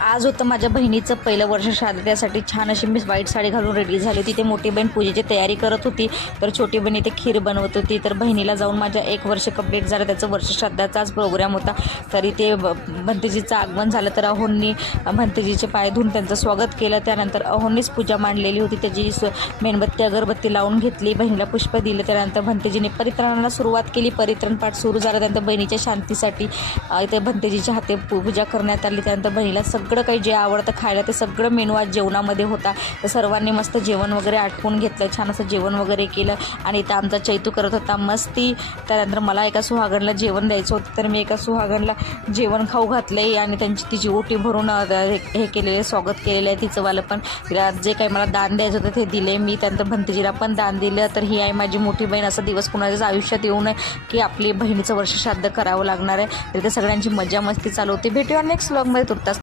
आज होतं माझ्या बहिणीचं पहिलं वर्ष श्राद्ध त्यासाठी छान अशी मी व्हाईट साडी घालून रेडी झाली होती. ते मोठी बहीण पूजेची तयारी करत होती. तर छोटी बहीण इथे खीर बनवत होती. तर बहिणीला जाऊन माझ्या एक वर्ष कंप्लीट झालं. त्याचं वर्ष श्राद्धाचाच प्रोग्राम होता. तरी ते ब- भंतेजीचं आगमन झालं. तर अहोंनी भंतेजीचे पाय धुवून त्यांचं स्वागत केलं. त्यानंतर अहोंनीच पूजा मांडलेली होती. त्याची स- मेणबत्ती अगरबत्ती लावून घेतली. बहिणीला पुष्प दिलं. त्यानंतर भंतेजीने परित्रणाला सुरुवात केली. परित्रण पाठ सुरू झाला. त्यानंतर बहिणीच्या शांतीसाठी इथे भंतेजीच्या हाते पू- पूजा करण्यात आली. त्यानंतर बहिणीला सगळं काही जे आवडतं खायला ते सगळं मेनू आज जेवणामध्ये होता. तर सर्वांनी मस्त जेवण वगैरे आटवून घेतलं छान असं जेवण वगैरे केलं. आणि इथं आमचा चैतू करत होता मस्ती. त्यानंतर मला एका सुहागणला जेवण द्यायचं होतं तर मी एका सुहागणला जेवण खाऊ घातलं आहे आणि त्यांची तिची ओटी भरून हे केलेले स्वागत केलेलं आहे तिचंवालं पण. तिला जे काही मला दान द्यायचं होतं ते दिले मी त्यानंतर भंतीजीला पण दान दिलं. तर ही आहे माझी मोठी बहीण असा दिवस कुणाच्याच आयुष्यात येऊ नये की आपली बहिणीचं वर्ष श्राद्ध करावं लागणार आहे. तर ते सगळ्यांची मजा मस्ती चालू होती. भेटूया नेक्स्ट व्लॉगमध्ये तुर्तास